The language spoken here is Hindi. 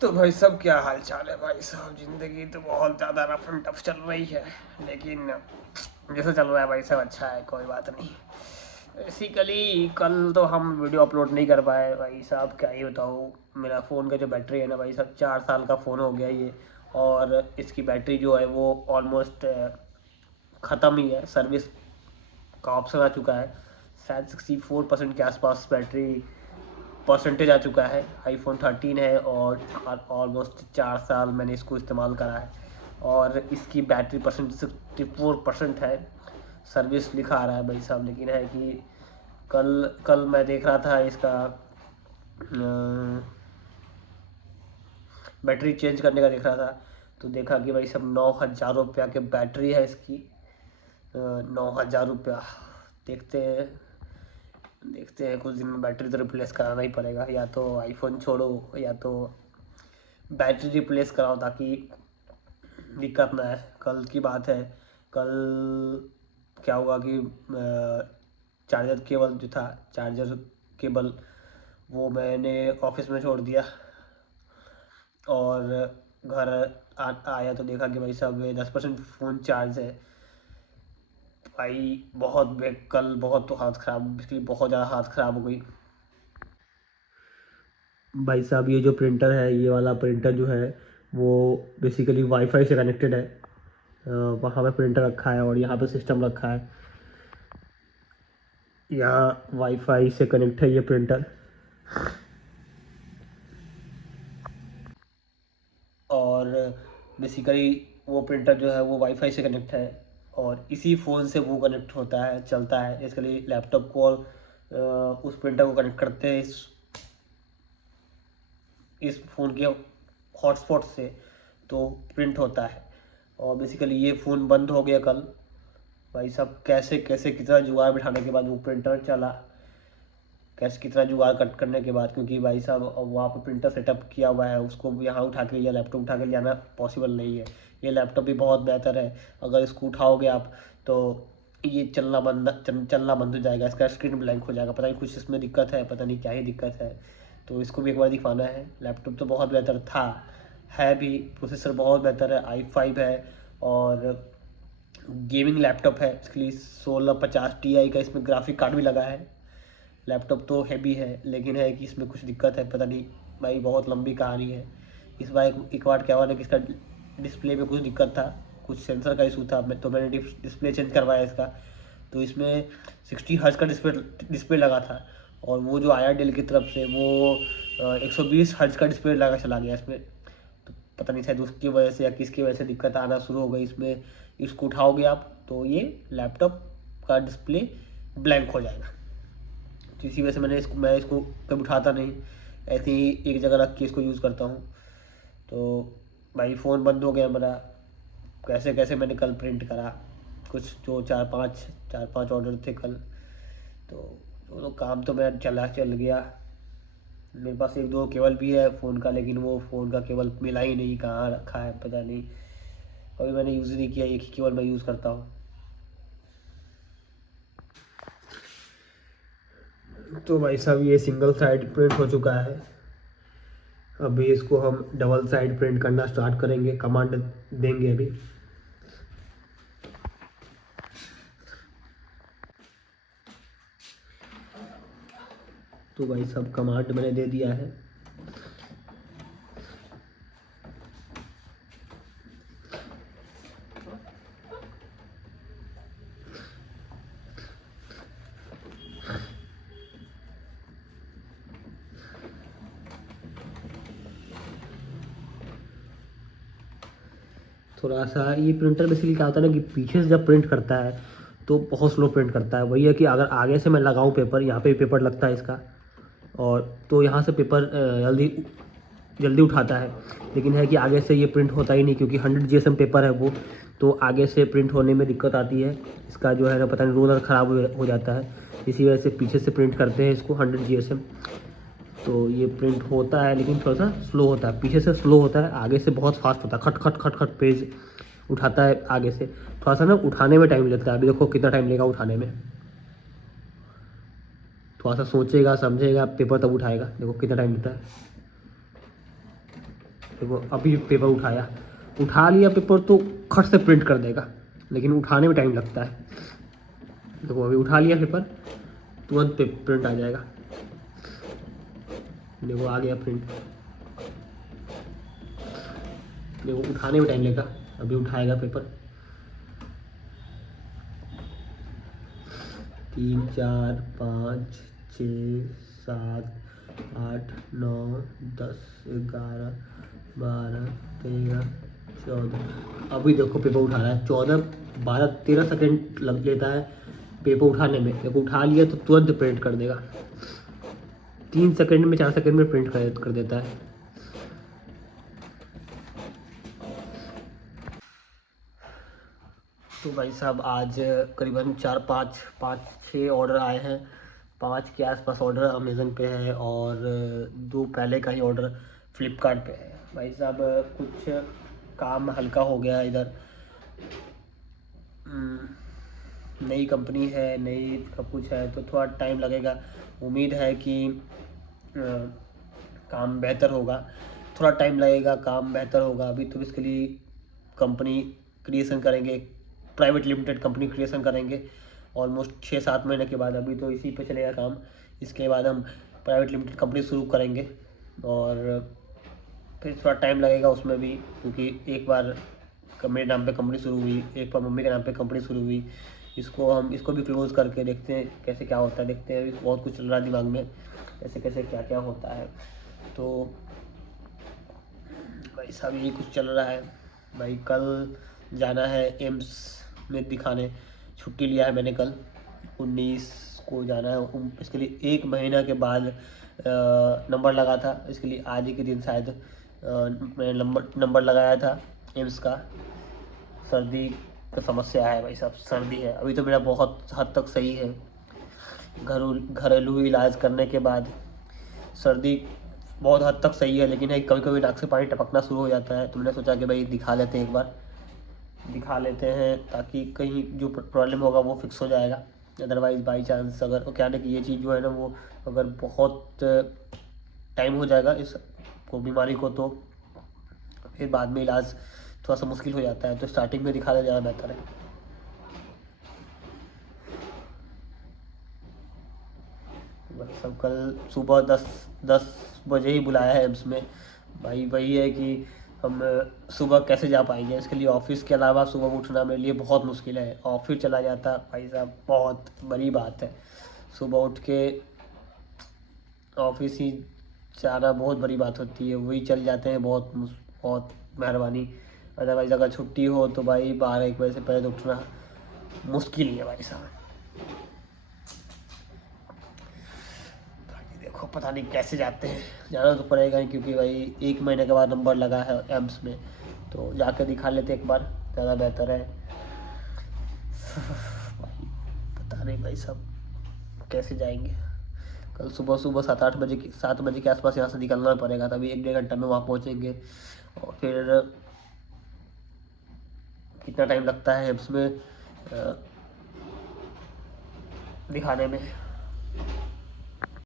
तो भाई सब क्या हाल चाल है भाई साहब। ज़िंदगी तो बहुत ज़्यादा रफ एंड टफ चल रही है, लेकिन जैसे चल रहा है भाई साहब अच्छा है, कोई बात नहीं। बेसिकली कल तो हम वीडियो अपलोड नहीं कर पाए भाई साहब, क्या ही बताऊँ। मेरा फ़ोन का जो बैटरी है ना भाई साहब, 4 साल का फ़ोन हो गया ये, और इसकी बैटरी जो है वो ऑलमोस्ट ख़त्म ही है। सर्विस का ऑप्शन आ चुका है, शायद 64% के आसपास बैटरी परसेंटेज आ चुका है। आईफोन 13 है और ऑलमोस्ट 4 साल मैंने इसको इस्तेमाल करा है, और इसकी बैटरी परसेंट 64% है। सर्विस लिखा आ रहा है भाई साहब, लेकिन है कि कल कल मैं देख रहा था इसका बैटरी चेंज करने का देख रहा था, तो देखा कि भाई सब 9,000 रुपया की बैटरी है इसकी। 9,000 रुपया। देखते हैं कुछ दिन में बैटरी तो रिप्लेस कराना ही पड़ेगा, या तो आईफोन छोड़ो या तो बैटरी रिप्लेस कराओ, ताकि दिक्कत ना है। कल की बात है, कल क्या हुआ कि चार्जर केबल जो था, चार्जर केबल वो मैंने ऑफिस में छोड़ दिया, और घर आया तो देखा कि भाई साहब 10% फ़ोन चार्ज है। भाई कल बहुत तो हाथ ख़राब, इसलिए बहुत ज़्यादा हाथ ख़राब हो गई भाई साहब। ये जो प्रिंटर है, ये वाला प्रिंटर जो है वो बेसिकली वाईफाई से कनेक्टेड है। वहाँ पे प्रिंटर रखा है और यहाँ पे सिस्टम रखा है। यहाँ वाईफाई से कनेक्ट है ये प्रिंटर, और बेसिकली वो प्रिंटर जो है वो वाईफाई से कनेक्ट है, और इसी फ़ोन से वो कनेक्ट होता है, चलता है। इसके लिए लैपटॉप को और उस प्रिंटर को कनेक्ट करते हैं इस फ़ोन के हॉटस्पॉट से, तो प्रिंट होता है। और बेसिकली ये फ़ोन बंद हो गया कल भाई साहब। कैसे कैसे कितना जुगाड़ बिठाने के बाद वो प्रिंटर चला, कैसे कितना जुगाड़ कट करने के बाद, क्योंकि भाई साहब वहाँ पर प्रिंटर सेटअप किया हुआ है, उसको यहाँ उठा के या लैपटॉप उठा के ले जाना पॉसिबल नहीं है। ये लैपटॉप भी बहुत बेहतर है, अगर इसको उठाओगे आप तो ये चलना बंद हो जाएगा, इसका स्क्रीन ब्लैंक हो जाएगा। पता नहीं कुछ इसमें दिक्कत है, पता नहीं क्या ही दिक्कत है, तो इसको भी एक बार दिखवाना है। लैपटॉप तो बहुत बेहतर था, है भी। प्रोसेसर बहुत बेहतर है, i5 है, और गेमिंग लैपटॉप है। इसके लिए 1650 Ti का इसमें ग्राफिक कार्ड भी लगा है। लैपटॉप तो हैवी है, लेकिन है कि इसमें कुछ दिक्कत है, पता नहीं भाई, बहुत लंबी कहानी है। इस बार एक बार क्या हुआ ना कि इसका डिस्प्ले में कुछ दिक्कत था, कुछ सेंसर का इशू था। तो मैंने डिस्प्ले चेंज करवाया इसका, तो इसमें 60 हर्ट्ज का डिस्प्ले लगा था, और वो जो आया डेल की तरफ से वो 120 हर्ट्ज का डिस्प्ले लगा चला गया इसमें। तो पता नहीं शायद उसकी वजह से या किसकी वजह से दिक्कत आना शुरू हो गई इसमें। इसको उठाओगे आप तो ये लैपटॉप का डिस्प्ले ब्लैंक हो जाएगा। तो इसी वजह से मैं इसको कभी उठाता नहीं, ऐसे ही एक जगह रख के इसको यूज़ करता हूँ। तो भाई फ़ोन बंद हो गया मेरा। कैसे कैसे मैंने कल प्रिंट करा कुछ, जो चार पाँच ऑर्डर थे कल, तो काम तो मेरा चल गया। मेरे पास एक दो केबल भी है फ़ोन का, लेकिन वो फ़ोन का केबल मिला ही नहीं, कहाँ रखा है पता नहीं। कभी मैंने यूज़ नहीं किया, एक ही केबल मैं यूज़ करता हूँ। तो भाई साहब ये सिंगल साइड प्रिंट हो चुका है। अभी इसको हम डबल साइड प्रिंट करना स्टार्ट करेंगे, कमांड देंगे अभी। तो भाई साहब कमांड मैंने दे दिया है। थोड़ा सा ये प्रिंटर बेसिकली क्या होता है ना कि पीछे से जब प्रिंट करता है तो बहुत स्लो प्रिंट करता है। वही है कि अगर आगे से मैं लगाऊं पेपर, यहाँ पे पेपर लगता है इसका, और तो यहाँ से पेपर जल्दी जल्दी उठाता है। लेकिन है कि आगे से ये प्रिंट होता ही नहीं, क्योंकि 100 GSM पेपर है वो, तो आगे से प्रिंट होने में दिक्कत आती है। इसका जो है ना पता नहीं रोलर ख़राब हो जाता है, इसी वजह से पीछे से प्रिंट करते हैं इसको 100 GSM। तो ये प्रिंट होता है लेकिन थोड़ा सा स्लो होता है, पीछे से स्लो होता है, आगे से बहुत फास्ट होता है। खट खट खट खट पेज उठाता है आगे से। थोड़ा सा ना उठाने में टाइम लगता है। अभी देखो कितना टाइम लेगा उठाने में। थोड़ा सा सोचेगा समझेगा पेपर तब उठाएगा। देखो कितना टाइम लेता है। देखो अभी पेपर उठा लिया पेपर तो खट से प्रिंट कर देगा, लेकिन उठाने में टाइम लगता है। देखो अभी उठा लिया पेपर, तुरंत प्रिंट आ जाएगा। देखो आ गया प्रिंट। देखो उठाने में टाइम लेगा, अभी उठाएगा पेपर। 3 4 5 6 7 8 9 10 11 12 13 14। अभी देखो पेपर उठा रहा है। 14 12 13 सेकेंड लग लेता है पेपर उठाने में। देखो उठा लिया तो तुरंत प्रिंट कर देगा। 3 सेकेंड में 4 सेकेंड में प्रिंट कर देता है। तो भाई साहब आज करीबन 4 5 6 ऑर्डर आए हैं। 5 के आसपास ऑर्डर अमेज़न पे है और 2 पहले का ही ऑर्डर फ्लिपकार्ट पे है। भाई साहब कुछ काम हल्का हो गया इधर। नई कंपनी है, नई सब कुछ है तो थोड़ा टाइम लगेगा। उम्मीद है कि काम बेहतर होगा। थोड़ा टाइम लगेगा, काम बेहतर होगा। अभी तो इसके लिए कंपनी क्रिएशन करेंगे, प्राइवेट लिमिटेड कंपनी क्रिएशन करेंगे ऑलमोस्ट 6 7 महीने के बाद। अभी तो इसी पे चलेगा काम। इसके बाद हम प्राइवेट लिमिटेड कंपनी शुरू करेंगे और फिर थोड़ा टाइम लगेगा उसमें भी, क्योंकि एक बार मेरे नाम पे कंपनी शुरू हुई, एक बार मम्मी के नाम पे कंपनी शुरू हुई। इसको भी क्लोज़ करके देखते हैं कैसे क्या होता है। देखते हैं, बहुत कुछ चल रहा है दिमाग में, कैसे कैसे क्या क्या होता है। तो भाई साहब यही कुछ चल रहा है। भाई कल जाना है एम्स में दिखाने। छुट्टी लिया है मैंने, कल 19 को जाना है। इसके लिए 1 महीना के बाद नंबर लगा था। इसके लिए आज ही के दिन शायद मैंने नंबर लगाया था एम्स का। सर्दी का समस्या है भाई साहब, सर्दी है। अभी तो मेरा बहुत हद तक सही है। घरेलू इलाज करने के बाद सर्दी बहुत हद तक सही है, लेकिन है कभी कभी नाक से पानी टपकना शुरू हो जाता है। तो मैंने सोचा कि भाई दिखा लेते हैं, एक बार दिखा लेते हैं, ताकि कहीं जो प्रॉब्लम होगा वो फिक्स हो जाएगा। अदरवाइज़ बाई चांस अगर क्या है कि ये चीज़ जो है ना, वो अगर बहुत टाइम हो जाएगा इस बीमारी को, तो फिर बाद में इलाज थोड़ा सा मुश्किल हो जाता है। तो स्टार्टिंग में दिखा देना ज़्यादा बेहतर है। भाई सब कल सुबह 10 बजे ही बुलाया है एम्स में। भाई वही है कि हम सुबह कैसे जा पाएंगे। इसके लिए ऑफिस के अलावा सुबह उठना मेरे लिए बहुत मुश्किल है। ऑफिस चला जाता भाई साहब, बहुत बड़ी बात है। सुबह उठ के ऑफिस ही जाना बहुत बड़ी बात होती है। वही चल जाते हैं, बहुत मेहरबानी। अदरवाइज़ अगर छुट्टी हो तो भाई 12 1 बजे से पहले तो उठना मुश्किल ही है भाई साहब। देखो पता नहीं कैसे जाते हैं, जाना तो पड़ेगा ही, क्योंकि भाई 1 महीने के बाद नंबर लगा है एम्स में। तो जाकर दिखा लेते एक बार, ज़्यादा बेहतर है। भाई पता नहीं भाई साहब कैसे जाएंगे। कल सुबह 7 बजे के आसपास यहाँ से निकलना पड़ेगा, तभी 1 1.5 घंटा में वहाँ पहुँचेंगे। और फिर कितना टाइम लगता है एम्स में दिखाने में,